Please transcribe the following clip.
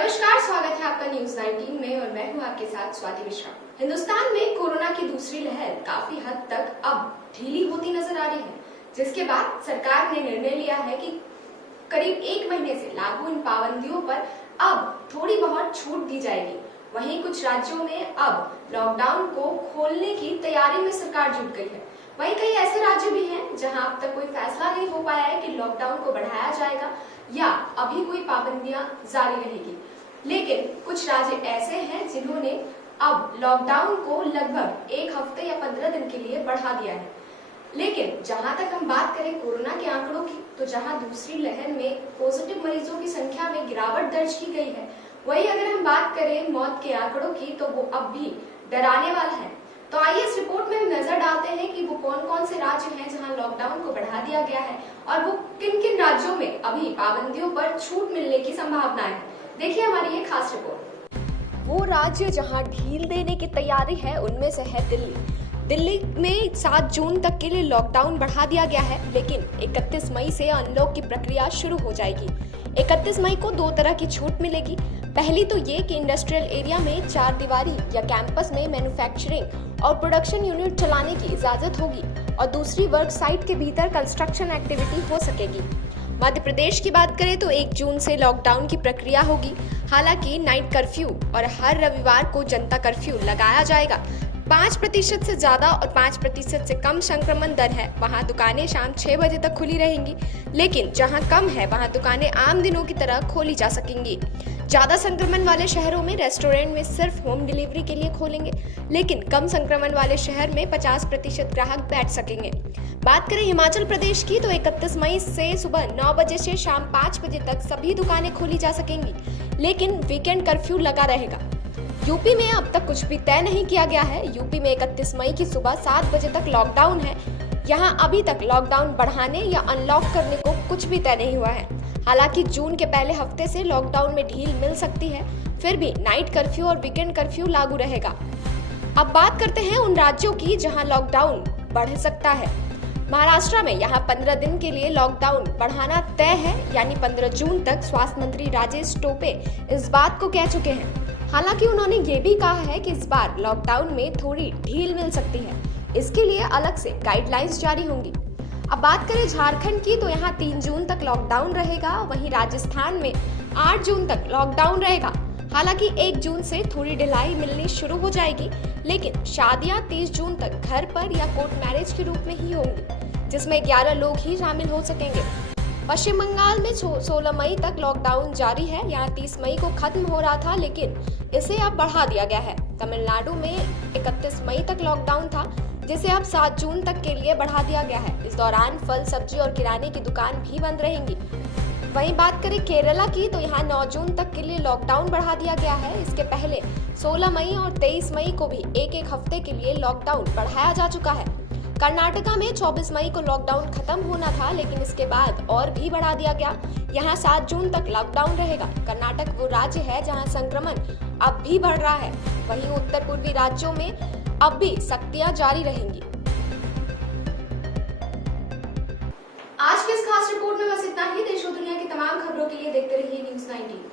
नमस्कार, स्वागत है आपका न्यूज 19 में और मैं हूं आपके साथ स्वाति मिश्रा। हिंदुस्तान में कोरोना की दूसरी लहर काफी हद तक अब ढीली होती नजर आ रही है, जिसके बाद सरकार ने निर्णय लिया है कि करीब 1 महीने से लागू इन पाबंदियों पर अब थोड़ी बहुत छूट दी जाएगी। वहीं कुछ राज्यों में अब लॉकडाउन को खोलने की तैयारी में सरकार जुट गई है। वहीं कई ऐसे राज्य भी हैं जहां अब तक कोई फैसला नहीं हो पाया है कि लॉकडाउन को बढ़ाया जाएगा या अभी कोई पाबंदियां जारी रहेगी। लेकिन कुछ राज्य ऐसे हैं जिन्होंने अब लॉकडाउन को लगभग 1 हफ्ते या 15 दिन के लिए बढ़ा दिया है। लेकिन जहां तक हम बात करें कोरोना के आंकड़ों की, तो जहां दूसरी लहर में पॉजिटिव मरीजों की संख्या में गिरावट दर्ज की गई है, वहीं अगर हम बात करें मौत के आंकड़ों की, तो वो अब भी डराने वाला है। तो आइए इस रिपोर्ट में हम नजर डालते हैं कि वो कौन कौन से राज्य हैं जहां लॉकडाउन को बढ़ा दिया गया है और वो किन किन राज्यों में अभी पाबंदियों पर छूट मिलने की संभावनाएं है। देखिए हमारी ये खास रिपोर्ट। वो राज्य जहां ढील देने की तैयारी है उनमें से है दिल्ली। दिल्ली में 7 जून तक के लिए लॉकडाउन बढ़ा दिया गया है, लेकिन 31 मई से अनलॉक की प्रक्रिया शुरू हो जाएगी। 31 मई को 2 तरह की छूट मिलेगी। पहली तो ये कि इंडस्ट्रियल एरिया में 4 दीवारी या कैंपस में मैन्युफैक्चरिंग और प्रोडक्शन यूनिट चलाने की इजाजत होगी और दूसरी वर्क साइट के भीतर कंस्ट्रक्शन एक्टिविटी हो सकेगी। मध्य प्रदेश की बात करें तो 1 जून से लॉकडाउन की प्रक्रिया होगी। हालांकि नाइट कर्फ्यू और हर रविवार को जनता कर्फ्यू लगाया जाएगा। 5% से ज्यादा और 5% से कम संक्रमण दर है वहां दुकानें शाम 6 बजे तक खुली रहेंगी, लेकिन जहां कम है वहां दुकानें आम दिनों की तरह खोली जा सकेंगी। ज्यादा संक्रमण वाले शहरों में रेस्टोरेंट में सिर्फ होम डिलीवरी के लिए खोलेंगे, लेकिन कम संक्रमण वाले शहर में 50% ग्राहक बैठ सकेंगे। बात करें हिमाचल प्रदेश की, तो 31 मई से सुबह 9 बजे से शाम 5 बजे तक सभी दुकानें खोली जा सकेंगी, लेकिन वीकेंड कर्फ्यू लगा रहेगा। यूपी में अब तक कुछ भी तय नहीं किया गया है। यूपी में 31 मई की सुबह 7 बजे तक लॉकडाउन है। यहाँ अभी तक लॉकडाउन बढ़ाने या अनलॉक करने को कुछ भी तय नहीं हुआ है। हालांकि जून के पहले हफ्ते से लॉकडाउन में ढील मिल सकती है, फिर भी नाइट कर्फ्यू और वीकेंड कर्फ्यू लागू रहेगा। अब बात करते हैं उन राज्यों की जहां लॉकडाउन बढ़ सकता है। महाराष्ट्र में यहाँ 15 दिन के लिए लॉकडाउन बढ़ाना तय है, यानी 15 जून तक। स्वास्थ्य मंत्री राजेश टोपे इस बात को कह चुके हैं। हालांकि उन्होंने ये भी कहा है कि इस बार लॉकडाउन में थोड़ी ढील मिल सकती है। इसके लिए अलग से गाइडलाइंस जारी होंगी। अब बात करें झारखंड की, तो यहाँ 3 जून तक लॉकडाउन रहेगा। वहीं राजस्थान में 8 जून तक लॉकडाउन रहेगा। हालांकि 1 जून से थोड़ी ढिलाई मिलनी शुरू हो जाएगी, लेकिन शादियां 30 जून तक घर पर या कोर्ट मैरिज के रूप में ही होंगी, जिसमें 11 लोग ही शामिल हो सकेंगे। पश्चिम बंगाल में 16 मई तक लॉकडाउन जारी है। यहाँ 30 मई को खत्म हो रहा था, लेकिन इसे अब बढ़ा दिया गया है। तमिलनाडु में 31 मई तक लॉकडाउन था, जिसे अब 7 जून तक के लिए बढ़ा दिया गया है। इस दौरान फल, सब्जी और किराने की दुकान भी बंद रहेंगी। वहीं बात करें केरला की, तो यहाँ 9 जून तक के लिए लॉकडाउन बढ़ा दिया गया है। इसके पहले 16 मई और 23 मई को भी एक हफ्ते के लिए लॉकडाउन बढ़ाया जा चुका है। कर्नाटका में 24 मई को लॉकडाउन खत्म होना था, लेकिन इसके बाद और भी बढ़ा दिया गया। यहाँ 7 जून तक लॉकडाउन रहेगा। कर्नाटक वो राज्य है जहाँ संक्रमण अब भी बढ़ रहा है। वहीं उत्तर पूर्वी राज्यों में अब भी सख्तियां जारी रहेंगी। आज के इस खास रिपोर्ट में बस इतना ही। देश और दुनिया की तमाम खबरों के लिए देखते रहिए न्यूज़ 19।